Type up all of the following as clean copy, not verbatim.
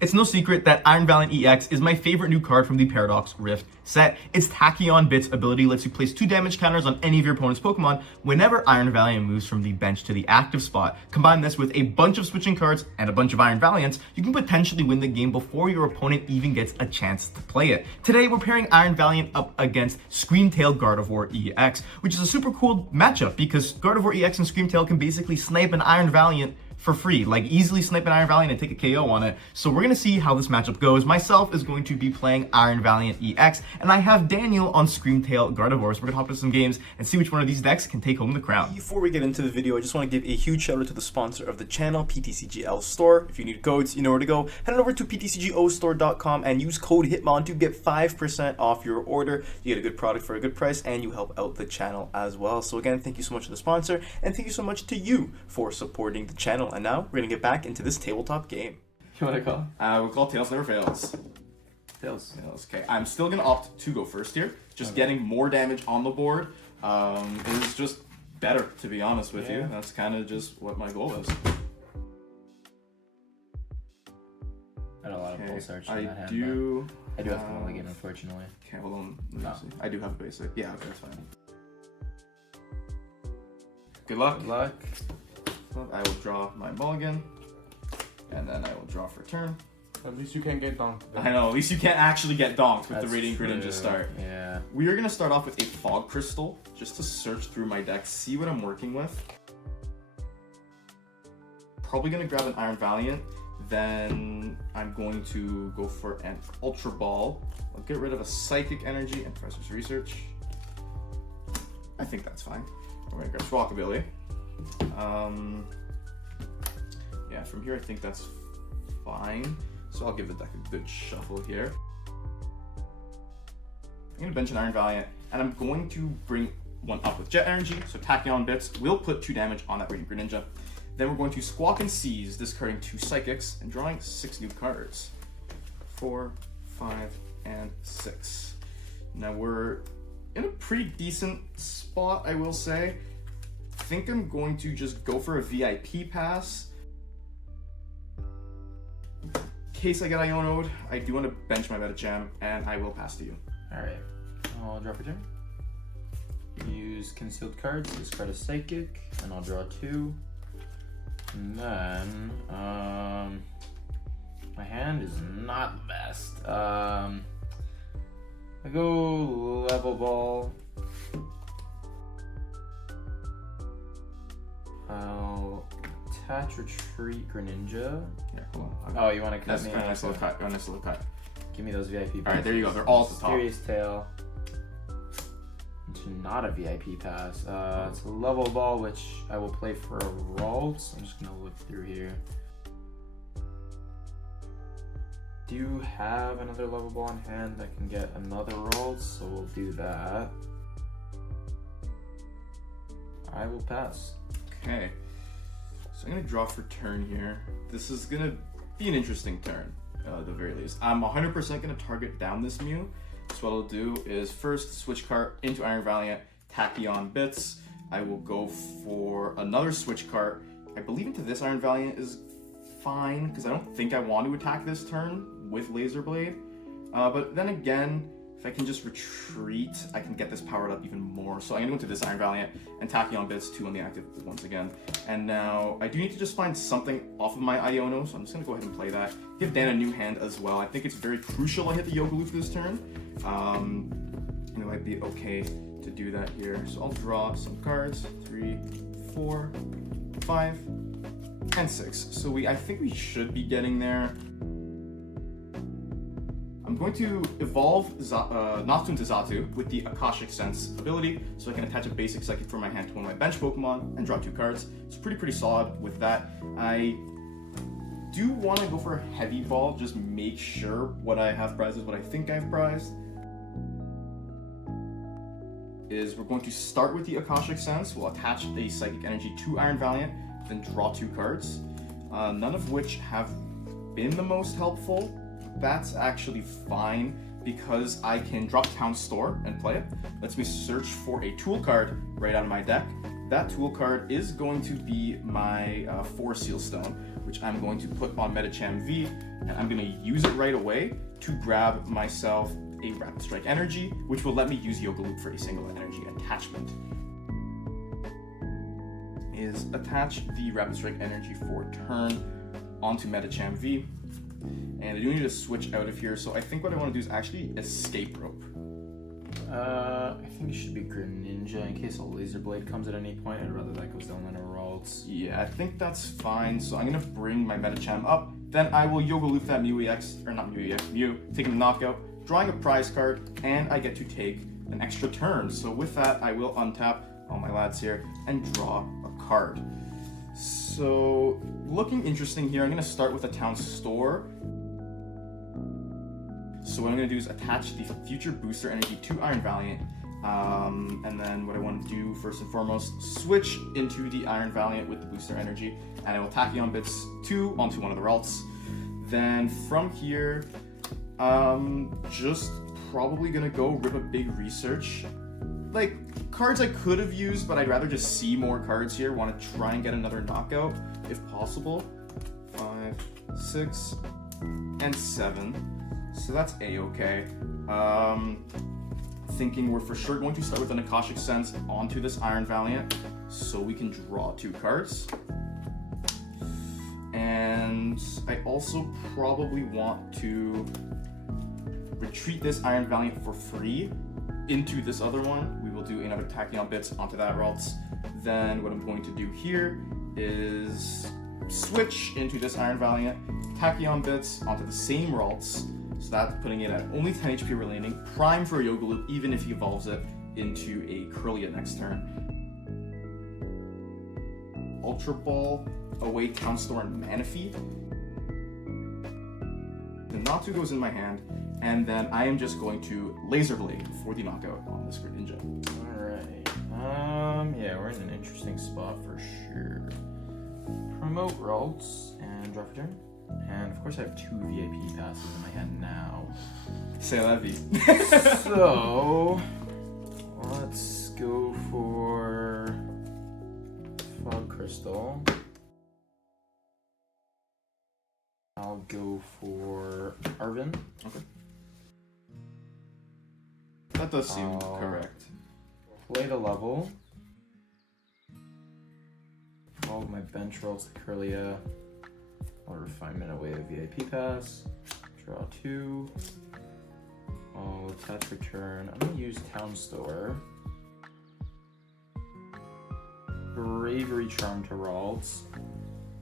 It's no secret that Iron Valiant EX is my favorite new card from the Paradox Rift set. Its Tachyon Bits ability lets you place 2 damage counters on any of your opponent's Pokemon whenever Iron Valiant moves from the bench to the active spot. Combine this with a bunch of switching cards and a bunch of Iron Valiants, you can potentially win the game before your opponent even gets a chance to play it. Today we're pairing Iron Valiant up against Scream Tail Gardevoir EX, which is a super cool matchup because Gardevoir EX and Scream Tail can basically snipe an Iron Valiant for free, like easily snipe an Iron Valiant and take a KO on it. So we're gonna see how this matchup goes. Myself is going to be playing Iron Valiant EX, and I have Daniel on Scream Tail Gardevoir. So we're gonna hop into some games and see which one of these decks can take home the crown. Before we get into the video, I just want to give a huge shout out to the sponsor of the channel, PTCGL Store. If you need codes, you know where to go. Head on over to ptcgostore.com and use code HITMON to get 5% off your order. You get a good product for a good price, and you help out the channel as well. So again, thank you so much to the sponsor, and thank you so much to you for supporting the channel. And now we're gonna get back into this tabletop game. What do I call? We'll call Tails Never Fails. Tails. Okay, I'm still gonna opt to go first here. Just getting more damage on the board is just better, to be honest with you. That's kind of just what my goal is. I had a lot of pulse arch in that hand. I do have to mulligan, unfortunately. Okay, hold on. Let me see. I do have a basic. Yeah, okay, that's fine. Good luck. Good luck. I will draw my mulligan, and then I will draw for turn. At least you can't get donked. I know, at least you can't actually get donked with That's the Radiant Greninja start. Yeah. We are going to start off with a Fog Crystal, just to search through my deck, see what I'm working with. Probably going to grab an Iron Valiant, then I'm going to go for an Ultra Ball. I'll get rid of a Psychic Energy and Professor's Research. I think that's fine. We're going to grab Rockabilly. Yeah, from here I think that's fine. So I'll give the deck a good shuffle here. I'm going to bench an Iron Valiant, and I'm going to bring one up with Jet Energy, so Tachyon Bits will put 2 damage on that Radiant Greninja. Then we're going to Squawk and Seize, discarding 2 Psychics, and drawing 6 new cards. 4, 5, and 6. Now we're in a pretty decent spot, I will say. I think I'm going to just go for a VIP pass. In case I get Iono'd, I do want to bench my Metacham, and I will pass to you. Alright. I'll draw for turn. Use concealed cards, discard a psychic, and I'll draw 2. And then, my hand is not the best. I go Level Ball. I'll attach Retreat Greninja. Yeah, hold on. Oh, you want to cut That's me? a nice little cut. A nice little cut. Give me those VIP passes. Alright, there you go. They're all at the top. Mysterious Tail. It's not a VIP pass. It's a Level Ball, which I will play for a Ralts. I'm just going to look through here. Do you have another Level Ball in hand that can get another Ralts? So we'll do that. I will pass. Okay. So I'm going to draw for turn here. This is going to be an interesting turn, at the very least. I'm 100% going to target down this Mew. So what I'll do is first switch card into Iron Valiant, Tachyon Bits. I will go for another switch card. I believe into this Iron Valiant is fine, because I don't think I want to attack this turn with Laser Blade. But then again, if I can just retreat, I can get this powered up even more. So I'm going to go into this Iron Valiant and Tachyon Bits 2 on the active once again. And now I do need to just find something off of my Iono, so I'm just going to go ahead and play that. Give Dan a new hand as well. I think it's very crucial I hit the Yogaloo for this turn. And it might be okay to do that here. So I'll draw some cards. 3, 4, 5, and 6. So I think we should be getting there. I'm going to evolve Natsu into Zatu with the Akashic Sense ability, so I can attach a basic psychic from my hand to one of my bench Pokemon and draw 2 cards. It's pretty solid with that. I do want to go for a heavy ball, just make sure what I have prized is what I think I've prized. We're going to start with the Akashic Sense. We'll attach a Psychic Energy to Iron Valiant, then draw 2 cards, none of which have been the most helpful. That's actually fine because I can drop Town Store and play it. Lets me search for a tool card right out of my deck, that tool card is going to be my 4 Seal Stone, which I'm going to put on Medicham V, and I'm going to use it right away to grab myself a Rapid Strike Energy, which will let me use Yoga Loop for a single energy attachment. Is attach the Rapid Strike Energy for turn onto Medicham V, and I do need to switch out of here, so I think what I want to do is actually Escape Rope. I think it should be Greninja in case a Laser Blade comes at any point. I'd rather that goes down than a Ralts. Yeah, I think that's fine. So I'm gonna bring my Medicham up. Then I will Yoga Loop that Mew EX, or not Mew EX, Mew, taking the knockout, drawing a prize card, and I get to take an extra turn. So with that, I will untap all my lads here and draw a card. So looking interesting here, I'm gonna start with a town store. So what I'm going to do is attach the future booster energy to Iron Valiant, and then what I want to do first and foremost, switch into the Iron Valiant with the booster energy, and I will Tachyon Bits 2 onto one of the Ralts. Then from here, just probably going to go rip a big research. Like, cards I could have used, but I'd rather just see more cards here. Want to try and get another knockout, if possible. 5, 6, and 7. So that's A-okay. Thinking we're for sure going to start with an Akashic Sense onto this Iron Valiant, so we can draw 2 cards. And I also probably want to retreat this Iron Valiant for free into this other one. We will do another Tachyon Bits onto that Ralts. Then what I'm going to do here is switch into this Iron Valiant, Tachyon Bits onto the same Ralts. So that's putting it at only 10 HP remaining, prime for a Yoga Loop, even if he evolves it into a Kirlia next turn. Ultra Ball, away Town Store and Manaphy. The Natsu goes in my hand, and then I am just going to Laser Blade for the knockout on this Greninja. Alright, yeah, we're in an interesting spot for sure. Promote Ralts and draw for turn. And of course I have 2 VIP passes in my hand now. C'est la vie. So, let's go for Fog Crystal. I'll go for Arvin. Okay. That does seem correct. Play the level. All of my bench rolls to Kirlia. I'll Refinement away a VIP pass. Draw 2. I'll attach return. I'm gonna use Town Store. Bravery Charm to Ralts.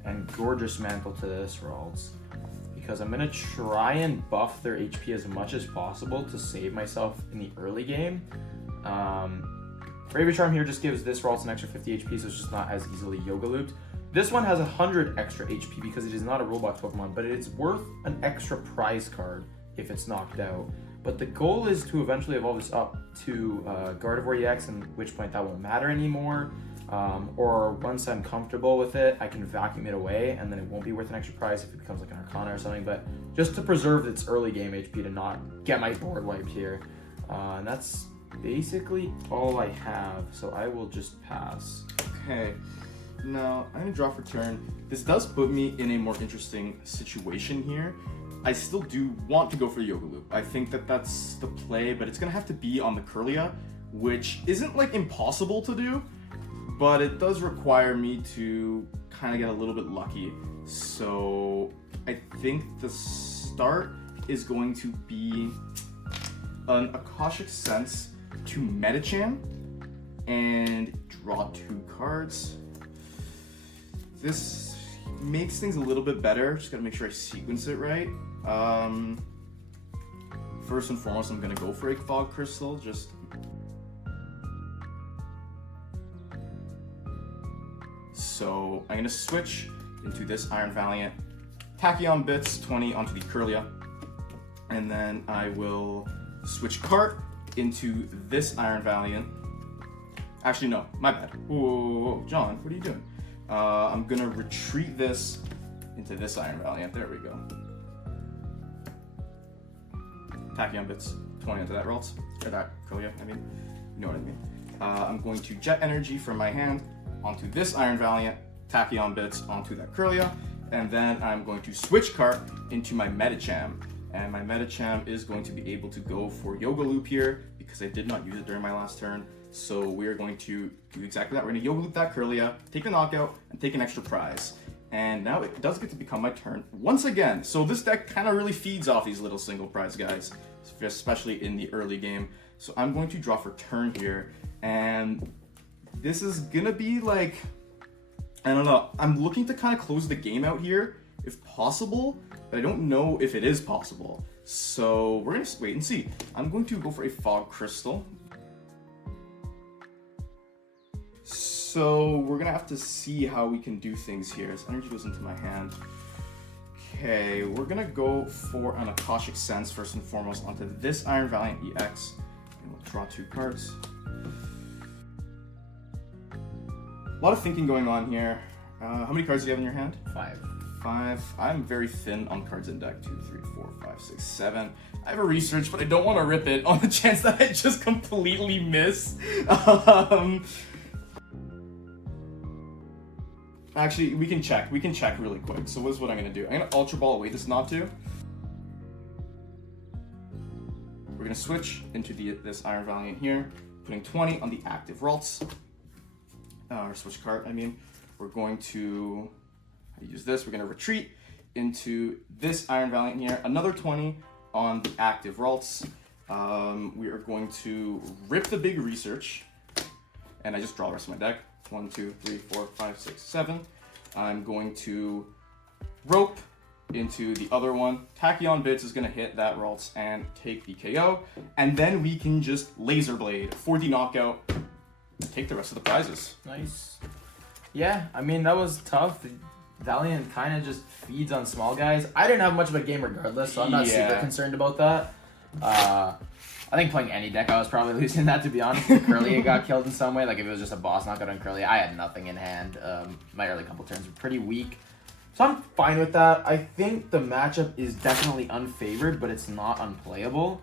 And Gorgeous Mantle to this Ralts. Because I'm gonna try and buff their HP as much as possible to save myself in the early game. Bravery Charm here just gives this Ralts an extra 50 HP, so it's just not as easily Yoga Looped. This one has 100 extra HP because it is not a Roblox Pokemon, but it's worth an extra prize card if it's knocked out. But the goal is to eventually evolve this up to Gardevoir EX, and at which point that won't matter anymore. Or once I'm comfortable with it, I can vacuum it away, and then it won't be worth an extra prize if it becomes like an Arcana or something. But just to preserve its early game HP to not get my board wiped here. And that's basically all I have, so I will just pass. Okay. Now, I'm going to draw for turn. This does put me in a more interesting situation here. I still do want to go for Yoga Loop. I think that that's the play, but it's going to have to be on the Kirlia, which isn't like impossible to do, but it does require me to kind of get a little bit lucky. So I think the start is going to be an Akashic Sense to Medicham and draw 2 cards. This makes things a little bit better. Just gotta make sure I sequence it right. First and foremost, I'm gonna go for a Fog Crystal. So I'm gonna switch into this Iron Valiant, Tachyon Bits 20 onto the Kirlia, and then I will switch cart into this Iron Valiant. Actually, no, my bad. Whoa, John, what are you doing? I'm gonna retreat this into this Iron Valiant. There we go. Tachyon Bits 20 into that Ralts, or that Kirlia, I mean, you know what I mean. I'm going to Jet Energy from my hand, onto this Iron Valiant, Tachyon Bits onto that Kirlia, and then I'm going to switch card into my Medicham. And my Medicham is going to be able to go for Yoga Loop here because I did not use it during my last turn. So we are going to do exactly that. We're going to Yoga Loop that Kirlia, take the knockout, and take an extra prize. And now it does get to become my turn once again. So this deck kind of really feeds off these little single prize guys, especially in the early game. So I'm going to draw for turn here. And this is going to be like, I don't know. I'm looking to kind of close the game out here if possible, but I don't know if it is possible. So we're going to wait and see. I'm going to go for a Fog Crystal. So we're gonna have to see how we can do things here. As energy goes into my hand. Okay, we're gonna go for an Akashic Sense first and foremost onto this Iron Valiant EX. And we'll draw 2 cards. A lot of thinking going on here. How many cards do you have in your hand? 5. 5. I'm very thin on cards in deck. 2, 3, 4, 5, 6, 7. I have a research, but I don't want to rip it on the chance that I just completely miss. Actually, we can check. We can check really quick. So what I'm going to do. I'm going to Ultra Ball away this Natu. We're going to switch into this Iron Valiant here, putting 20 on the active Ralts. Or switch card, I mean. We're going to use this. We're going to retreat into this Iron Valiant here. Another 20 on the active Ralts. We are going to rip the big research. And I just draw the rest of my deck. 1, 2, 3, 4, 5, 6, 7. I'm going to rope into the other one. Tachyon Bits is going to hit that Ralts and take the KO. And then we can just Laser Blade for the knockout and take the rest of the prizes. Nice. Yeah, I mean, that was tough. Valiant kind of just feeds on small guys. I didn't have much of a game regardless, so I'm not super concerned about that. I think playing any deck, I was probably losing that, to be honest. If Kirlia got killed in some way, like if it was just a boss knockout on Kirlia, I had nothing in hand. My early couple turns were pretty weak. So I'm fine with that. I think the matchup is definitely unfavored, but it's not unplayable.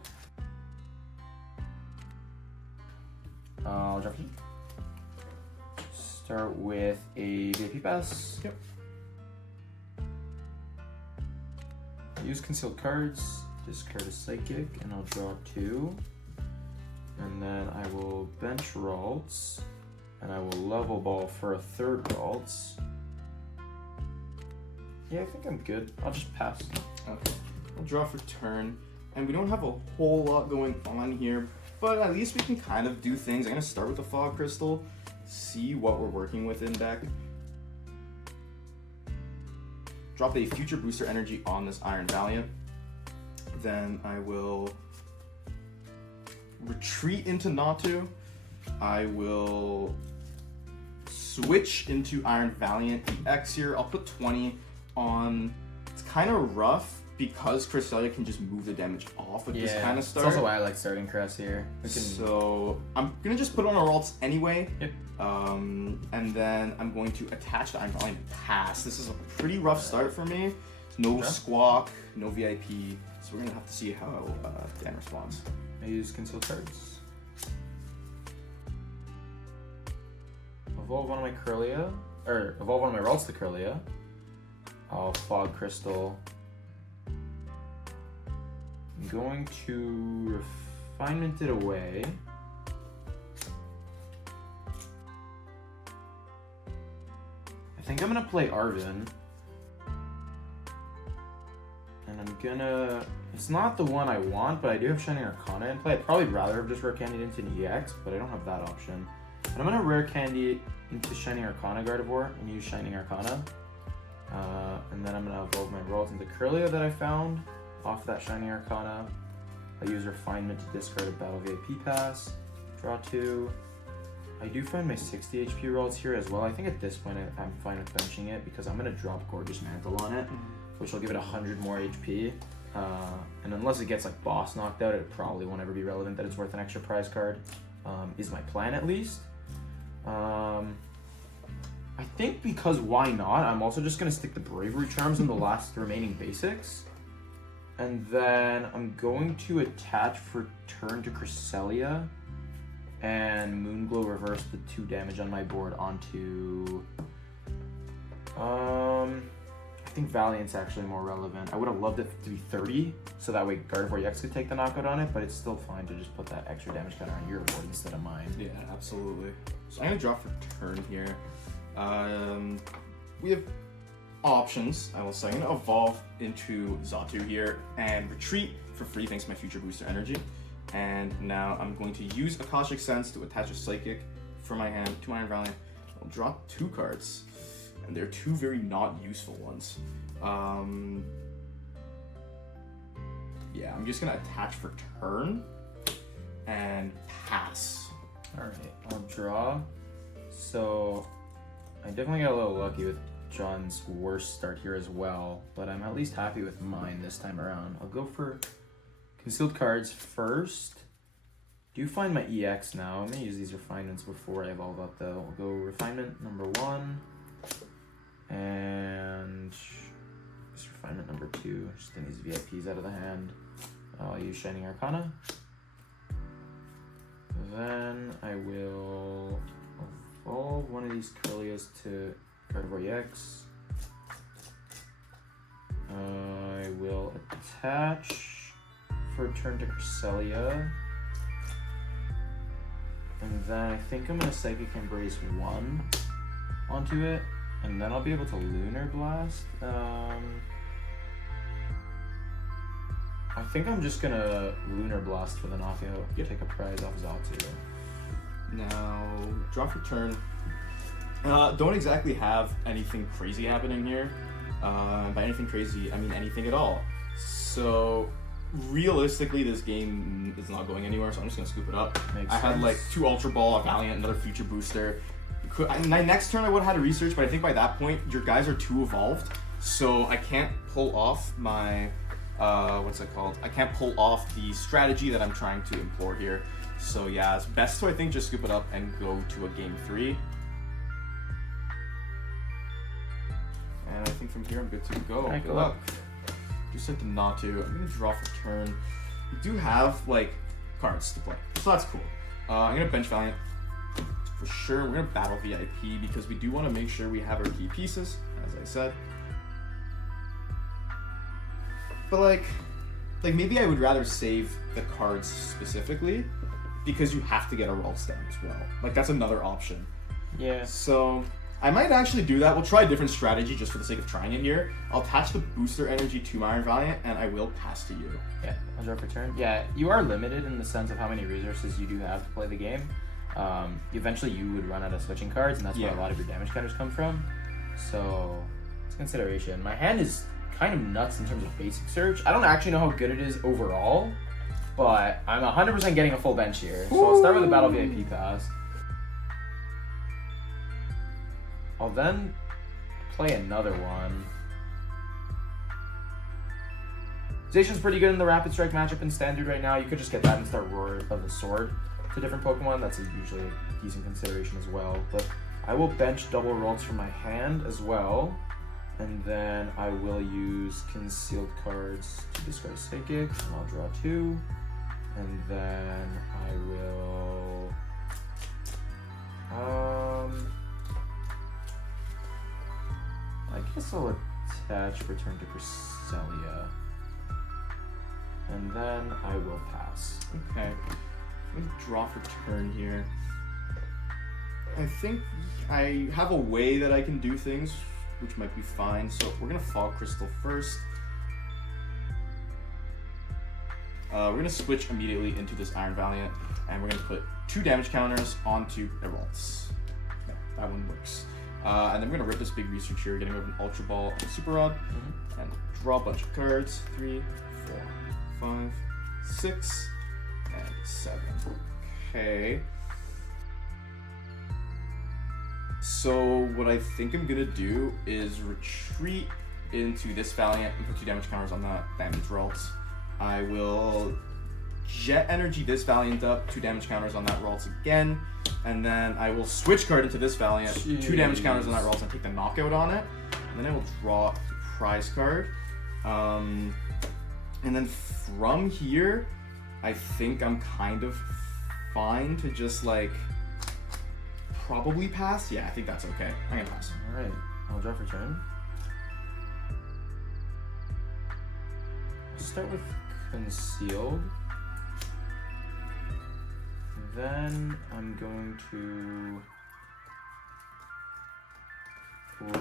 I'll drop you. Start with a VIP pass. Yep. Use concealed cards. Discard a Psychic, and I'll draw 2. And then I will bench Ralts, and I will level ball for a 3rd Ralts. Yeah, I think I'm good. I'll just pass. Okay. I'll draw for turn. And we don't have a whole lot going on here, but at least we can kind of do things. I'm going to start with the Fog Crystal, see what we're working with in deck. Drop a Future Booster Energy on this Iron Valiant. Then I will retreat into Natu. I will switch into Iron Valiant EX here. I'll put 20 on. It's kind of rough because Cresselia can just move the damage off with this kind of start. That's also why I like starting Cress here. So I'm gonna just put on our Ralts anyway. Yep. And then I'm going to attach the Iron Valiant pass. This is a pretty rough start for me. No Squawk, no VIP. So we're gonna have to see how Dan responds. I use concealed cards. Evolve one of my Kirlia, or evolve one of my Ralts to Kirlia. I'll Fog Crystal. I'm going to Refinement it away. I think I'm gonna play Arvin. And I'm gonna... It's not the one I want, but I do have Shining Arcana in play. I'd probably rather have just Rare Candied into an EX, but I don't have that option. But I'm gonna Rare Candy into Shining Arcana Gardevoir and use Shining Arcana. And then I'm gonna evolve my Ralts into Kirlia that I found off that Shining Arcana. I use Refinement to discard a Battle VIP pass. Draw 2. I do find my 60 HP Ralts here as well. I think at this point I'm fine with benching it because I'm gonna drop Gorgeous Mantle on it, which will give it 100 more HP. And unless it gets like boss knocked out, it probably won't ever be relevant that it's worth an extra prize card, is my plan at least. I think because why not, I'm also just going to stick the Bravery Charms in the last remaining basics. And then I'm going to attach for turn to Cresselia and Moonglow reversed the 2 damage on my board onto. I think Valiant's actually more relevant. I would have loved it to be 30, so that way Gardevoir EX could take the knockout on it, but it's still fine to just put that extra damage counter on your board instead of mine. Yeah, absolutely. So I'm gonna draw for turn here. We have options. I will say I'm gonna evolve into Xatu here and retreat for free thanks to my future booster energy. And now I'm going to use Akashic Sense to attach a Psychic from my hand to my Iron Valiant. I'll draw 2 cards, and they're 2 very not useful ones. Yeah, I'm just gonna attach for turn and pass. Alright, I'll draw. So I definitely got a little lucky with John's worst start here as well, but I'm at least happy with mine this time around. I'll go for concealed cards first. Do find my EX now. I'm gonna use these refinements before I evolve up though. I'll go refinement number 1 and this refinement number 2. Just getting these VIPs out of the hand. I'll use Shining Arcana. Then I will evolve one of these Curlias to Gardevoir EX. I will attach for a turn to Cresselia. And then I think I'm going to Psychic Embrace 1 onto it. And then I'll be able to Lunar Blast. I think I'm just going to Lunar Blast for the knockout. Yep. Take a prize off Xatu. Now, draw for turn. Don't exactly have anything crazy happening here. By anything crazy, I mean anything at all. So, realistically, this game is not going anywhere, so I'm just going to scoop it up. I had like 2 Ultra Ball, a Valiant, another Future Booster. My next turn I would have had to research, but I think by that point, your guys are too evolved, so I can't pull off my... what's it called? I can't pull off the strategy that I'm trying to employ here. So yeah, it's best to I think just scoop it up and go to a game 3. And I think from here I'm good to go. Right, Good luck. Just like the Natu. I'm gonna draw for turn. We do have like cards to play, so that's cool. I'm gonna bench Valiant for sure. We're gonna battle VIP because we do want to make sure we have our key pieces, as I said. But like maybe I would rather save the cards specifically because you have to get a roll stamp as well. Like that's another option. Yeah. So I might actually do that. We'll try a different strategy just for the sake of trying it here. I'll attach the booster energy to my Iron Valiant and I will pass to you. Yeah, I'll draw for turn. Yeah, you are limited in the sense of how many resources you do have to play the game. Eventually you would run out of switching cards, and that's where a lot of your damage counters come from. So it's a consideration. My hand is kind of nuts in terms of basic search. I don't actually know how good it is overall, but I'm 100% getting a full bench here. So I'll start with a Battle VIP pass. I'll then play another one. Zacian's pretty good in the Rapid Strike matchup in Standard right now. You could just get that and start Roar of the Sword to different Pokemon. That's usually a decent consideration as well. But I will bench double rolls from my hand as well. And then I will use concealed cards to discard Psychic. And I'll draw 2. And then I will... I guess I'll attach return to Cresselia. And then I will pass. Okay. I'm gonna draw for turn here. I think I have a way that I can do things, which might be fine. So we're gonna Fog Crystal first. We're gonna switch immediately into this Iron Valiant, and we're gonna put 2 damage counters onto Eralts. Yeah, that one works. And then we're gonna rip this big research here, getting rid of an Ultra Ball and a Super Rod, and draw a bunch of cards. 3, 4, 5, 6, and 7. Okay. So what I think I'm gonna do is retreat into this Valiant and put 2 damage counters on that damage Ralts. I will Jet Energy this Valiant up, 2 damage counters on that Ralts again, and then I will switch card into this Valiant, 2 damage counters on that Ralts and take the knockout on it. And then I will draw the prize card. And then from here, I think I'm kind of fine to just like probably pass. Yeah, I think that's okay. I'm gonna pass. All right, I'll draw for turn. Let's start with concealed. Then I'm going to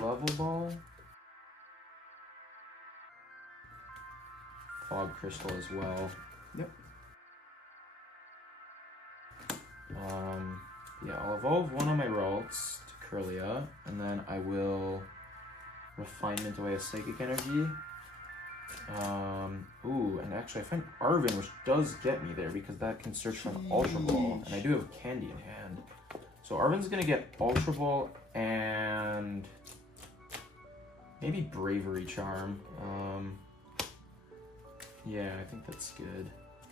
level ball, fog crystal as well. Yep. Yeah, I'll evolve one of my Ralts to Curlia, and then I will refinement away a psychic energy. Ooh, and actually I find Arvin, which does get me there because that can search for an Ultra Ball, and I do have Candy in hand. So Arvin's gonna get Ultra Ball and maybe Bravery Charm. Yeah, I think that's good.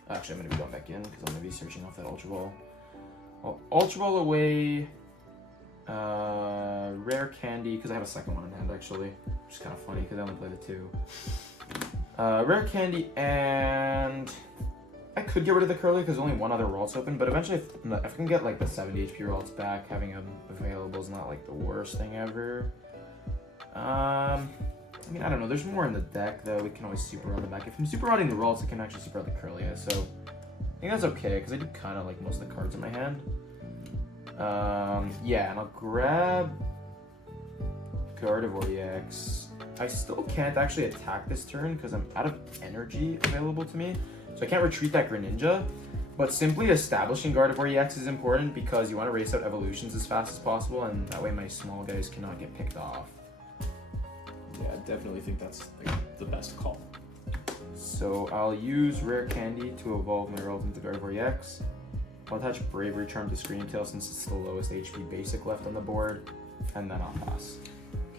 Actually, I'm gonna be going back in because I'm gonna be searching off that Ultra Ball. I'll Ultra Ball away Rare Candy because I have a second one in hand actually, which is kind of funny because I only play the two. Rare Candy, and I could get rid of the Curly because only one other Ralt's open, but eventually if I can get like the 70 HP Ralts back, having them available is not like the worst thing ever. I mean, I don't know, there's more in the deck though. We can always super rod the back. If I'm super rodding the Ralts, I can actually super rod the Curlia, so I think that's okay because I do kind of like most of the cards in my hand. Yeah, and I'll grab Gardevoir EX. I still can't actually attack this turn because I'm out of energy available to me. So I can't retreat that Greninja. But simply establishing Gardevoir EX is important because you want to race out evolutions as fast as possible, and that way my small guys cannot get picked off. Yeah, I definitely think that's like the best call. So I'll use Rare Candy to evolve my Ralts into Gardevoir EX. I'll attach Bravery Charm to Scream Tail since it's the lowest HP basic left on the board, and then I'll pass.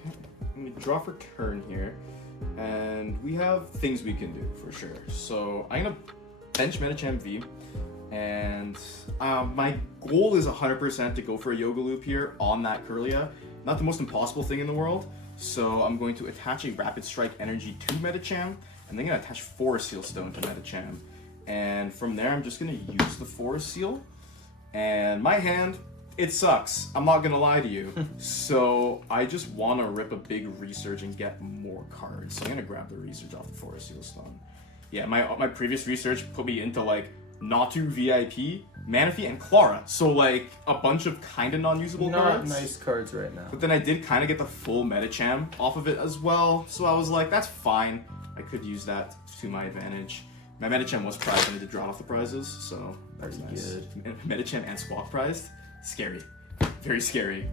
Okay. I'm gonna draw for turn here, and we have things we can do for sure. So I'm gonna bench Medicham V, and my goal is 100% to go for a Yoga Loop here on that Curlia. Not the most impossible thing in the world. So I'm going to attach a Rapid Strike Energy to Medicham, and then I'm gonna attach Forest Seal Stone to Medicham. And from there, I'm just gonna use the Forest Seal. And my hand, it sucks. I'm not gonna lie to you. So I just wanna rip a big Research and get more cards. So I'm gonna grab the Research off the Forest Seal Stone. Yeah, my previous Research put me into like Natu, VIP, Manaphy, and Clara. So like a bunch of kind of non-usable cards. Not nice cards right now. But then I did kind of get the full Medicham off of it as well. So I was like, that's fine. I could use that to my advantage. My Medicham was prized and I did draw off the prizes, so that's nice. Good. Medicham and Squawk prized? Scary. Very scary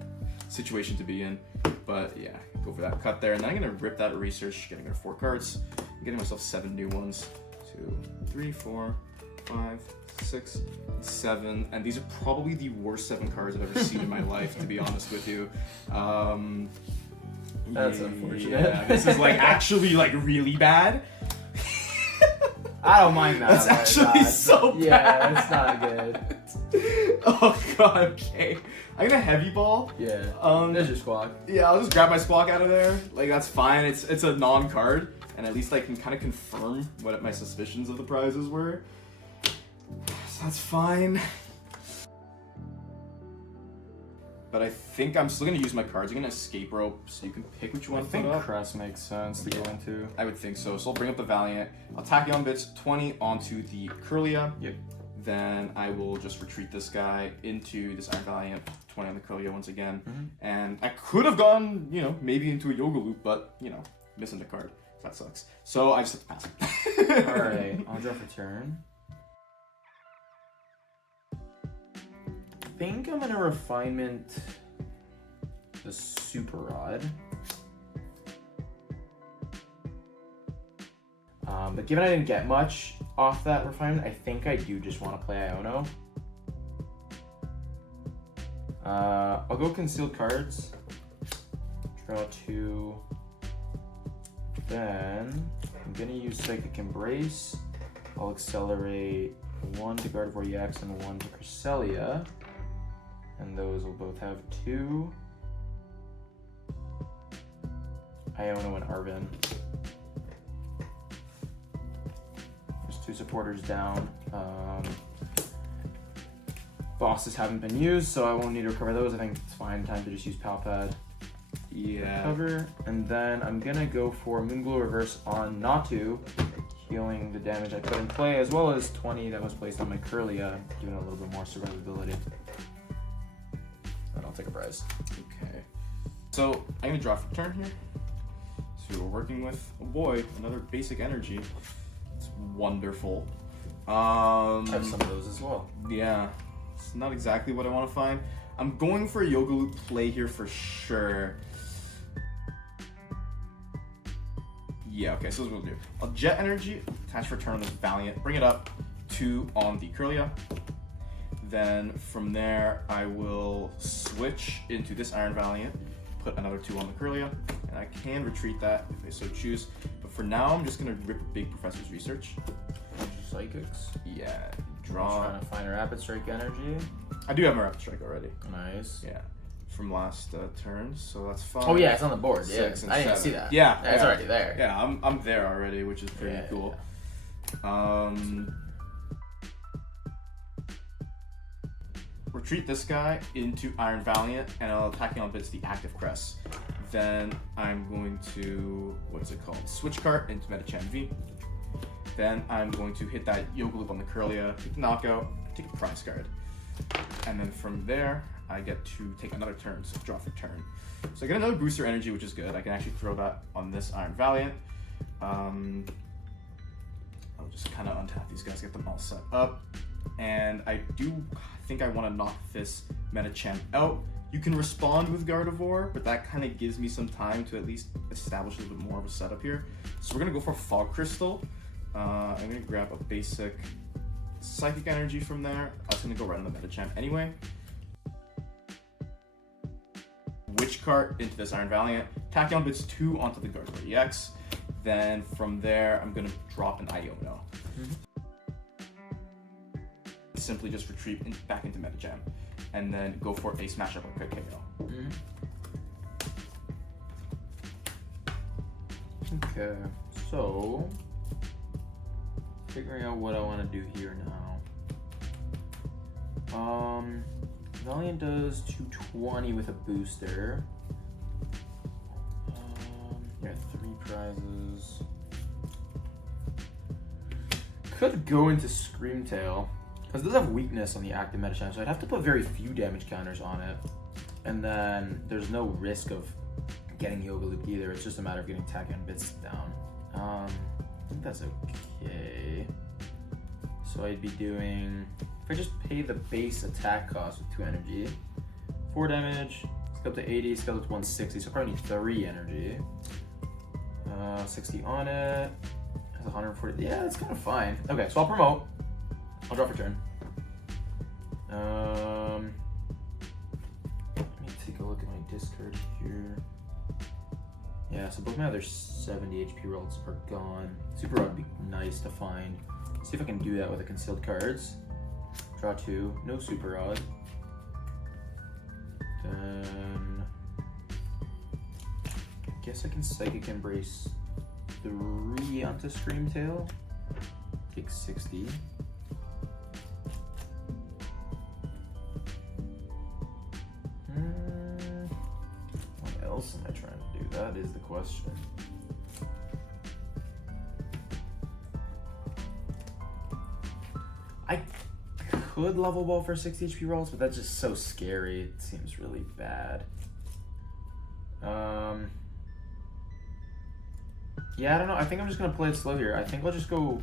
situation to be in. But yeah, go for that cut there. And then I'm going to rip that Research, getting rid of 4 cards. I'm getting myself 7 new ones. 2, 3, 4, 5, 6, 7. And these are probably the worst 7 cards I've ever seen in my life, to be honest with you. That's unfortunate. Yeah, this is like actually like really bad. I don't mind that. That's actually so bad. Yeah, it's not good. Oh god, okay. I'm gonna Heavy Ball. Yeah. There's your Squawk. Yeah, I'll just grab my Squawk out of there. Like that's fine. It's a non-card, and at least I can kind of confirm what my suspicions of the prizes were. So that's fine. But I think I'm still gonna use my cards. I'm gonna Escape Rope, so you can pick which one I to think put up. Crest makes sense to go into. I would think so. So I'll bring up the Valiant. I'll tack Young Bits 20 onto the Curlia. Yep. Then I will just retreat this guy into this Iron Valiant, 20 on the Curlia once again. Mm-hmm. And I could have gone, you know, maybe into a Yoga Loop, but, you know, missing the card. That sucks. So I just have to pass. Alright, I'll draw for turn. I think I'm gonna refinement the Super Rod. But given I didn't get much off that refinement, I think I do just want to play Iono. I'll go Concealed Cards. Draw 2. Then I'm gonna use Psychic Embrace. I'll accelerate 1 to Gardevoir EX and 1 to Cresselia. And those will both have 2. Iono and Arvin. There's 2 supporters down. Bosses haven't been used, so I won't need to recover those. I think it's fine. Time to just use Pal Pad. Yeah. Cover, and then I'm gonna go for Moonglow Reverse on Natu, healing the damage I put in play, as well as 20 that was placed on my Curlia, giving it a little bit more survivability. And I'll take a prize. Okay. So I'm gonna draw for turn here. So we're working with, oh boy, another basic energy. It's wonderful. I have some of those as well. Yeah, it's not exactly what I want to find. I'm going for a Yoga Loop play here for sure. Yeah, okay, so this is what we'll do. I'll Jet Energy, attach for turn on this Valiant, bring it up 2 on the Curlia. Then from there, I will switch into this Iron Valiant, put another 2 on the Curlia, and I can retreat that if I so choose. But for now, I'm just gonna rip a big Professor's Research. Bunch of Psychics. Yeah, I'm draw. trying to find a Rapid Strike energy. I do have my Rapid Strike already. Nice. Yeah, from last turn, so that's fine. Oh yeah, it's on the board. Yeah, 6 and I didn't 7. see that. Yeah, It's already there. Yeah, I'm there already, which is pretty Yeah, cool. Retreat this guy into Iron Valiant, and I'll attack him on bits the active crest. Then I'm going to, what is it called? Switch card into Metachan V. Then I'm going to hit that Yoga Loop on the Curlia, hit the knockout, take a prize card. And then from there, I get to take another turn, so draw for turn. So I get another booster energy, which is good. I can actually throw that on this Iron Valiant. I'll just kind of untap these guys, get them all set up. And I do think I want to knock this Metachan out. You can respond with Gardevoir, but that kind of gives me some time to at least establish a little bit more of a setup here. So we're going to go for Fog Crystal. I'm going to grab a basic Psychic Energy from there. I was going to go right on the Metachan anyway. Witch Cart into this Iron Valiant. Tachyon bits 2 onto the Gardevoir EX. Then from there, I'm going to drop an Iono. Simply just retreat back into Metachan. And then go for a Smash Up or Quick KO. Okay, so figuring out what I want to do here now. Valiant does 220 with a booster. Yeah, 3 prizes. Could go into Scream Tail, because it does have weakness on the active Metachan, so I'd have to put very few damage counters on it. And then there's no risk of getting Yoga Loop either, it's just a matter of getting Tachyon bits down. I think that's okay. So I'd be doing, if I just pay the base attack cost with 2 energy, 4 damage, scale up to 80, scale up to 160, so I probably need 3 energy. 60 on it, has 140, yeah, it's kind of fine. Okay, so I'll promote, I'll draw for turn. Let me take a look at my discard here. Yeah, so both my other 70 HP rolls are gone. Super Rod would be nice to find. See if I can do that with the concealed cards. Draw 2, no Super Rod. Then I guess I can Psychic Embrace 3 onto Scream Tail. Take 60. What else am I trying to do? That is the question. I could level ball for 60 HP rolls, but that's just so scary. It seems really bad. Yeah, I don't know. I think I'm just gonna play it slow here. I think I'll just go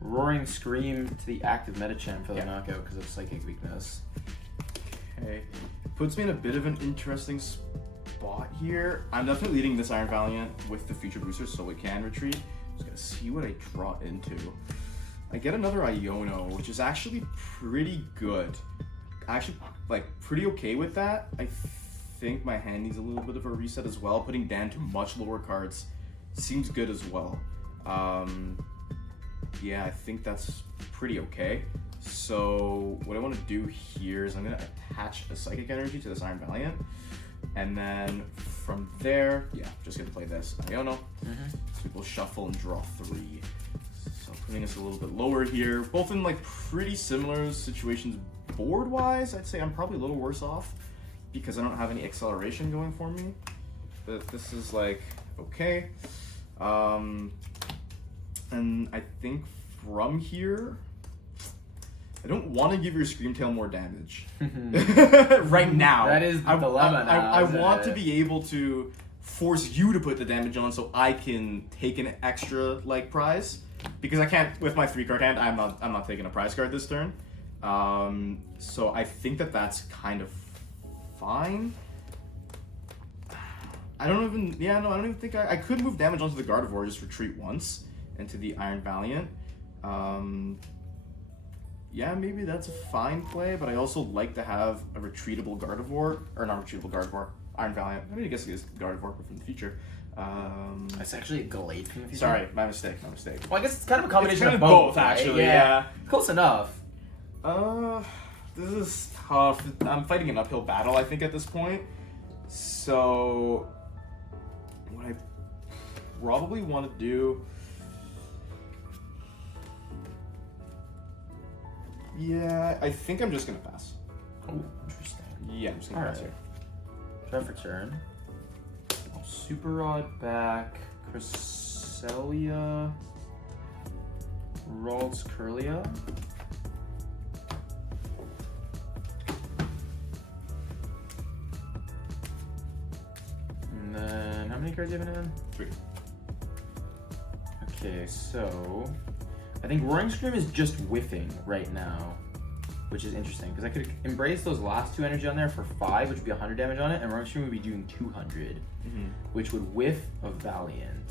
Roaring Scream to the active Metachan for the knockout because of Psychic weakness. Okay, puts me in a bit of an interesting spot here. I'm definitely leading this Iron Valiant with the future boosters, so it can retreat. Just gotta see what I draw into. I get another Iono, which is actually pretty good. Actually, like, pretty okay with that. I think my hand needs a little bit of a reset as well. Putting Dan to much lower cards seems good as well. Yeah, I think that's pretty okay. So what I want to do here is I'm going to attach a Psychic Energy to this Iron Valiant. And then from there, yeah, I'm just going to play this Iono. So we'll shuffle and draw 3. So putting us a little bit lower here. Both in like pretty similar situations, board-wise, I'd say I'm probably a little worse off because I don't have any acceleration going for me. But this is like, okay. And I think from here, I don't want to give your Scream Tail more damage right now. That is the dilemma now, I isn't want it? to be able to force you to put the damage on so I can take an extra like prize, because I can't with my 3-card hand. I'm not taking a prize card this turn. So I think that's kind of fine. I don't even think I could move damage onto the Gardevoir, just retreat once into the Iron Valiant. Yeah, maybe that's a fine play, but I also like to have a retreatable Gardevoir, or not retreatable Gardevoir, Iron Valiant. I mean, I guess it is Gardevoir from the future. It's actually a Glade from the future. Sorry, my mistake. Well, I guess it's kind of a combination It's kind of of both, both, right? actually, yeah. Close enough. This is tough. I'm fighting an uphill battle, I think, at this point. So, what I probably want to do... Yeah, I think I'm just going to pass. Oh, interesting. Yeah, I'm just going to pass Alright. here. Try for turn. Super Rod back. Cresselia. Ralts Curlia. And then, how many cards do you have in hand? 3. Okay, so I think Roaring Scream is just whiffing right now, which is interesting because I could embrace those last 2 energy on there for 5, which would be 100 damage on it, and Roaring Scream would be doing 200, which would whiff a Valiant.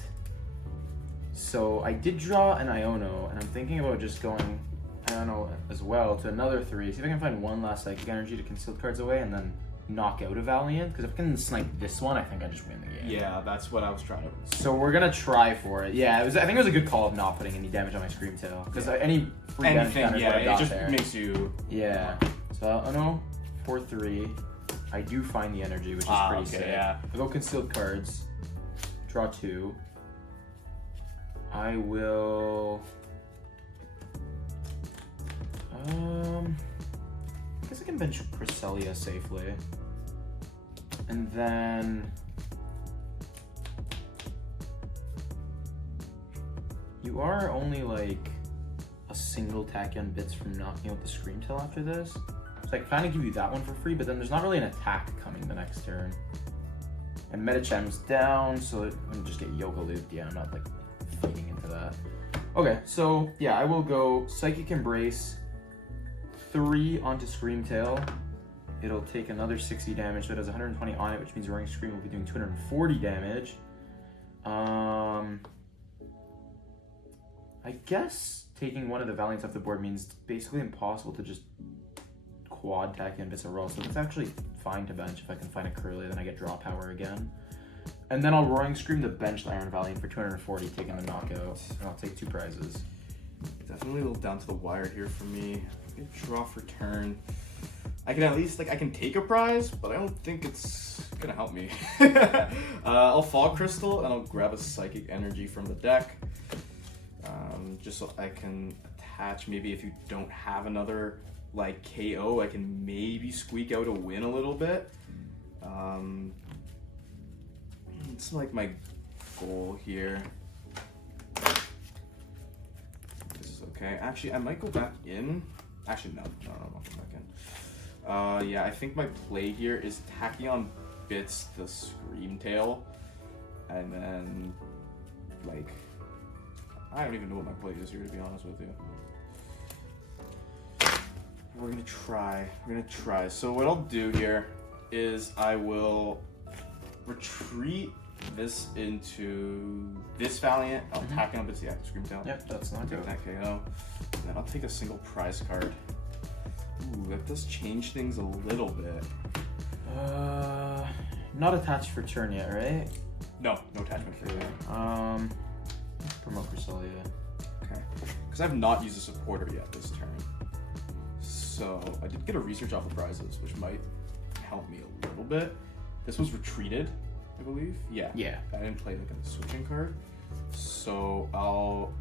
So I did draw an Iono, and I'm thinking about just going Iono as well to another 3. See if I can find one last Psychic Energy to conceal cards away, and then knock out a Valiant. Because if I can snipe this one, I think I just win the game. Yeah, that's what I was trying to... So we're gonna try for it. Yeah, I think it was a good call of not putting any damage on my Scream Tail because any free damage counters yeah, what I got it just there. makes you... Yeah. So I know 4/3. I do find the energy, which is pretty sick. yeah. I go concealed cards. Draw 2. I will. I guess I can bench Cresselia safely, and then. You are only like a single Tachyon bits from knocking out the Scream Tail after this. So I kind of give you that one for free, but then there's not really an attack coming the next turn. And Metacham's down, so it wouldn't just get Yoga looped. Yeah, I'm not like feeding into that. Okay, so yeah, I will go Psychic Embrace 3 onto Scream Tail. It'll take another 60 damage, so it has 120 on it, which means Roaring Scream will be doing 240 damage. I guess taking one of the Valiants off the board means it's basically impossible to just quad Tachyon bits a roll, so it's actually fine to bench if I can find a Curly, then I get draw power again. And then I'll Roaring Scream the benched Iron Valiant for 240, taking the knockout, and I'll take 2 prizes. Definitely a little down to the wire here for me. Draw for turn. I can at least, like, I can take a prize, but I don't think it's gonna help me. I'll Fog Crystal, and I'll grab a Psychic Energy from the deck. Just so I can attach, maybe if you don't have another, like, KO, I can maybe squeak out a win a little bit. It's like my goal here. This is okay. Actually, I might go back in. Actually, no, I'm not going back in. Yeah, I think my play here is Tachyon bits the Scream Tail, and then, like, I don't even know what my play is here, to be honest with you. We're gonna try. So what I'll do here is I will retreat this into this Valiant. I'll Tachyon bits the active Scream Tail. Yep, that's not good. That KO. And then I'll take a single prize card. Ooh, that does change things a little bit. Not attached for turn yet, right? No attachment for that. Promote Cresselia. Okay. Because I've not used a supporter yet this turn. So I did get a research off of prizes, which might help me a little bit. This was retreated, I believe. Yeah. Yeah. I didn't play like a switching card. So I'll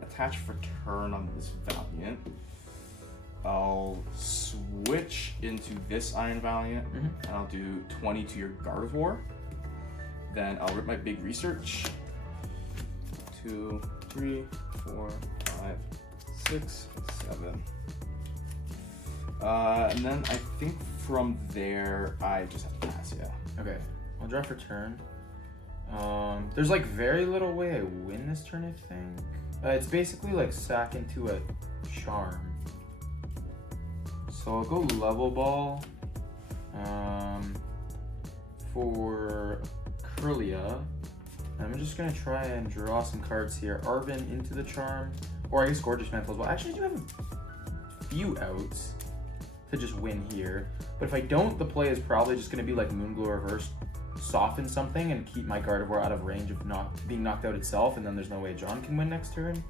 attach for turn on this Valiant. I'll switch into this Iron Valiant, and I'll do 20 to your Gardevoir. Then I'll rip my big research. 2, 3, 4, 5, 6, 7. And then I think from there I just have to pass. Yeah. Okay, I'll draw for turn. There's like very little way I win this turn, I think. It's basically like sack into a charm. So I'll go level ball for Kirlia. I'm just gonna try and draw some cards here. Arvin into the charm, or I guess Gorgeous Mantle as well. Actually, I do have a few outs to just win here. But if I don't, the play is probably just gonna be like Moonglow Reverse, soften something and keep my Gardevoir out of range of not being knocked out itself, and then there's no way John can win next turn.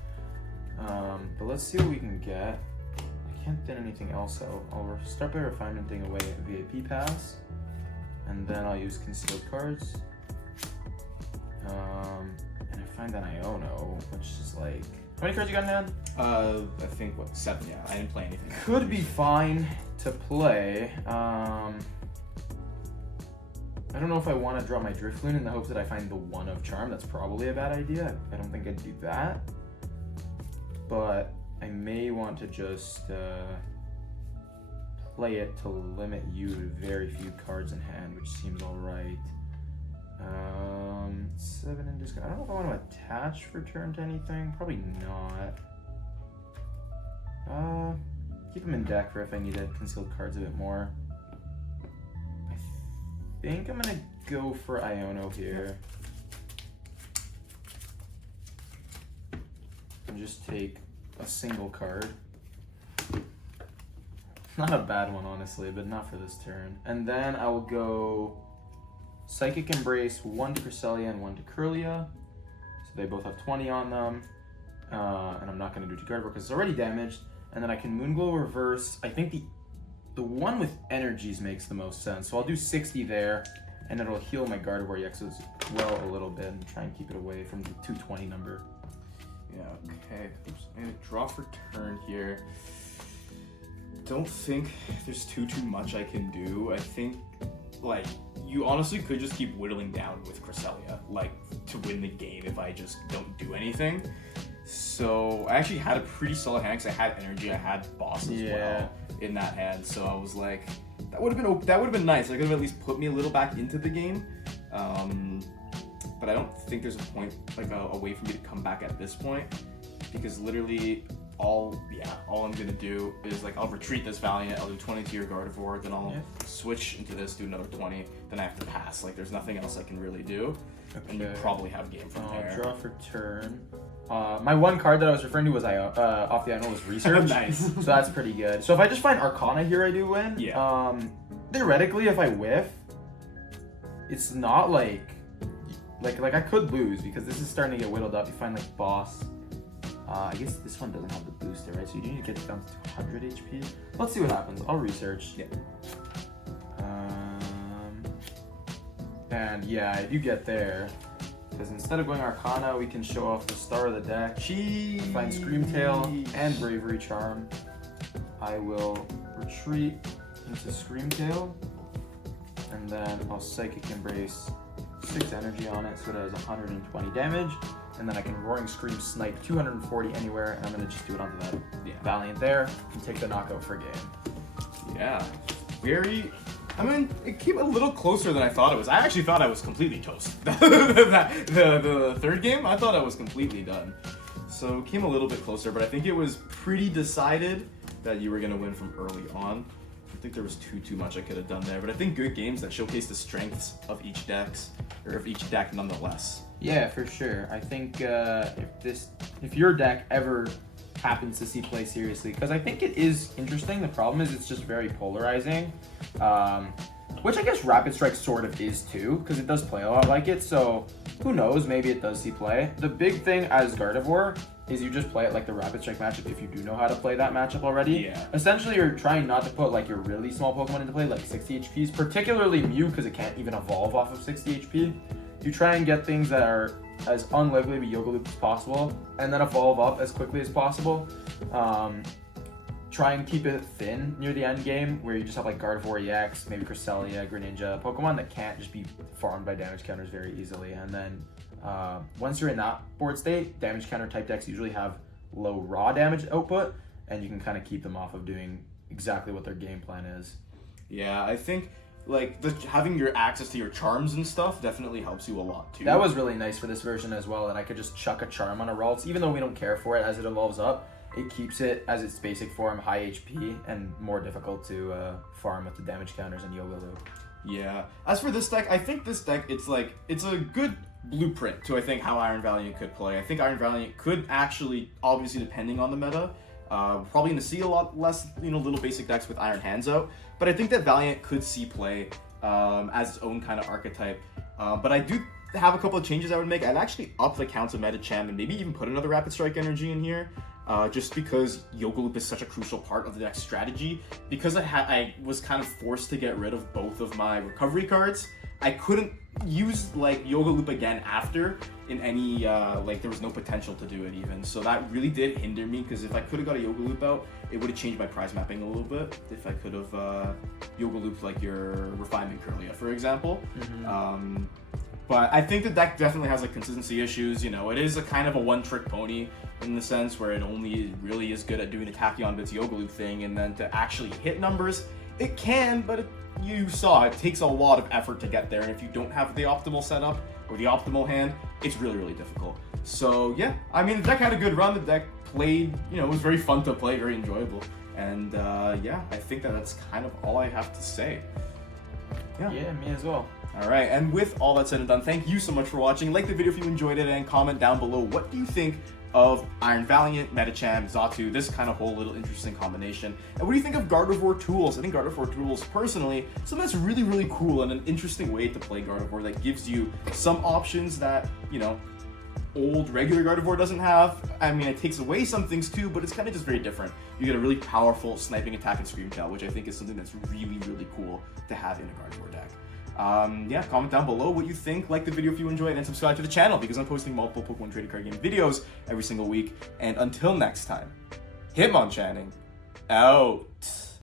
But let's see what we can get. I can't thin anything else out. I'll start by refinementing away a VIP pass, and then I'll use concealed cards. And I find an Iono, which is like, how many cards you got in hand? I think 7. Yeah, I didn't play anything. Could be fine to play. I don't know if I want to draw my Drifloon in the hopes that I find the 1 of Charm. That's probably a bad idea. I don't think I'd do that. But I may want to just play it to limit you to very few cards in hand, which seems alright. 7 in discard. I don't know if I want to attach for turn to anything. Probably not. Keep them in deck for if I need to conceal cards a bit more. I think I'm gonna go for Iono here. And just take a single card. Not a bad one, honestly, but not for this turn. And then I will go Psychic Embrace, 1 to Cresselia and 1 to Kirlia. So they both have 20 on them. And I'm not going to do 2 Gardevoir because it's already damaged. And then I can Moonglow Reverse. I think the one with energies makes the most sense. So I'll do 60 there, and it'll heal my Gardevoir EX as well a little bit and try and keep it away from the 220 number. Yeah, okay. Oops. I'm gonna draw for turn here. Don't think there's too much I can do. I think, like, you honestly could just keep whittling down with Cresselia, like, to win the game if I just don't do anything. So I actually had a pretty solid hand because I had energy, I had boss as well in that hand. So I was like, that would have been nice. I could have at least put me a little back into the game. But I don't think there's a point, like a way for me to come back at this point, because literally all I'm gonna do is, like, I'll retreat this Valiant, I'll do 20 to your Gardevoir, then I'll switch into this, do another 20, then I have to pass. Like, there's nothing else I can really do, and you probably have game from there. Draw for turn. My one card that I was referring to was off the Iono was Research. Nice. So that's pretty good. So if I just find Arcana here, I do win. Yeah. Theoretically, if I whiff, it's not like I could lose because this is starting to get whittled up. You find like Boss. I guess this one doesn't have the booster, right? So you do need to get it down to 100 HP. Let's see what happens. I'll research. Yeah. And yeah, I do get there. Because instead of going Arcana, we can show off the star of the deck. Find Scream Tail and Bravery Charm. I will retreat into Scream Tail. And then I'll Psychic Embrace 6 energy on it, so it has 120 damage. And then I can Roaring Scream Snipe 240 anywhere, and I'm going to just do it onto that Valiant there and take the knockout for a game. Yeah. I mean, it came a little closer than I thought it was. I actually thought I was completely toast. the third game, I thought I was completely done. So it came a little bit closer, but I think it was pretty decided that you were going to win from early on. I think there was too much I could have done there, but I think good games that showcase the strengths of each deck nonetheless. Yeah, for sure. I think if your deck ever happens to see play seriously, because I think it is interesting. The problem is it's just very polarizing, which I guess Rapid Strike sort of is too, because it does play a lot like it. So who knows? Maybe it does see play. The big thing as Gardevoir is you just play it like the Rapid Strike matchup if you do know how to play that matchup already. Yeah. Essentially, you're trying not to put like your really small Pokemon into play, like 60 HPs, particularly Mew, because it can't even evolve off of 60 HP. You try and get things that are as unlikely to be Yoga Loop as possible, and then evolve up as quickly as possible. try and keep it thin near the end game, where you just have like Gardevoir EX, maybe Cresselia, Greninja, Pokemon that can't just be farmed by damage counters very easily. And then once you're in that board state, damage counter type decks usually have low raw damage output, and you can kind of keep them off of doing exactly what their game plan is. Yeah, I think like having your access to your charms and stuff definitely helps you a lot too. That was really nice for this version as well, that I could just chuck a charm on a Ralts, even though we don't care for it as it evolves up. It keeps it as its basic form, high HP, and more difficult to farm with the damage counters and Yoga Loop. Yeah. As for this deck, I think this deck, it's a good blueprint to, I think, how Iron Valiant could play. I think Iron Valiant could actually, obviously probably going to see a lot less, little basic decks with Iron Hands out. But I think that Valiant could see play as its own kind of archetype. But I do have a couple of changes I would make. I'd actually up the count of Medicham and maybe even put another Rapid Strike energy in here. Just because Yoga Loop is such a crucial part of the deck's strategy. Because I was kind of forced to get rid of both of my recovery cards, I couldn't use like Yoga Loop again after in any there was no potential to do it even. So that really did hinder me, because if I could have got a Yoga Loop out, it would have changed my prize mapping a little bit. If I could have Yoga Looped like your Refinement Curlia, for example. Mm-hmm. But I think the deck definitely has like consistency issues. It is a kind of a one-trick pony in the sense where it only really is good at doing the Tachyon Bits Yoga Loop thing, and then to actually hit numbers, it can, but you saw it takes a lot of effort to get there, and if you don't have the optimal setup or the optimal hand, it's really, really difficult. So yeah, I mean, the deck had a good run. The deck played, it was very fun to play, very enjoyable, and yeah, I think that's kind of all I have to say. Yeah, me as well. Alright, and with all that said and done, thank you so much for watching. Like the video if you enjoyed it, and comment down below what do you think of Iron Valiant, Medicham, Xatu, this kind of whole little interesting combination. And what do you think of Gardevoir Tools? I think Gardevoir Tools, personally, something that's really, really cool and an interesting way to play Gardevoir that gives you some options that, old regular Gardevoir doesn't have. I mean, it takes away some things too, but it's kind of just very different. You get a really powerful sniping attack and Scream Tail, which I think is something that's really, really cool to have in a Gardevoir deck. Yeah, comment down below what you think, like the video if you enjoyed, and subscribe to the channel because I'm posting multiple Pokemon trading card game videos every single week. And until next time, Hitmonchanning out.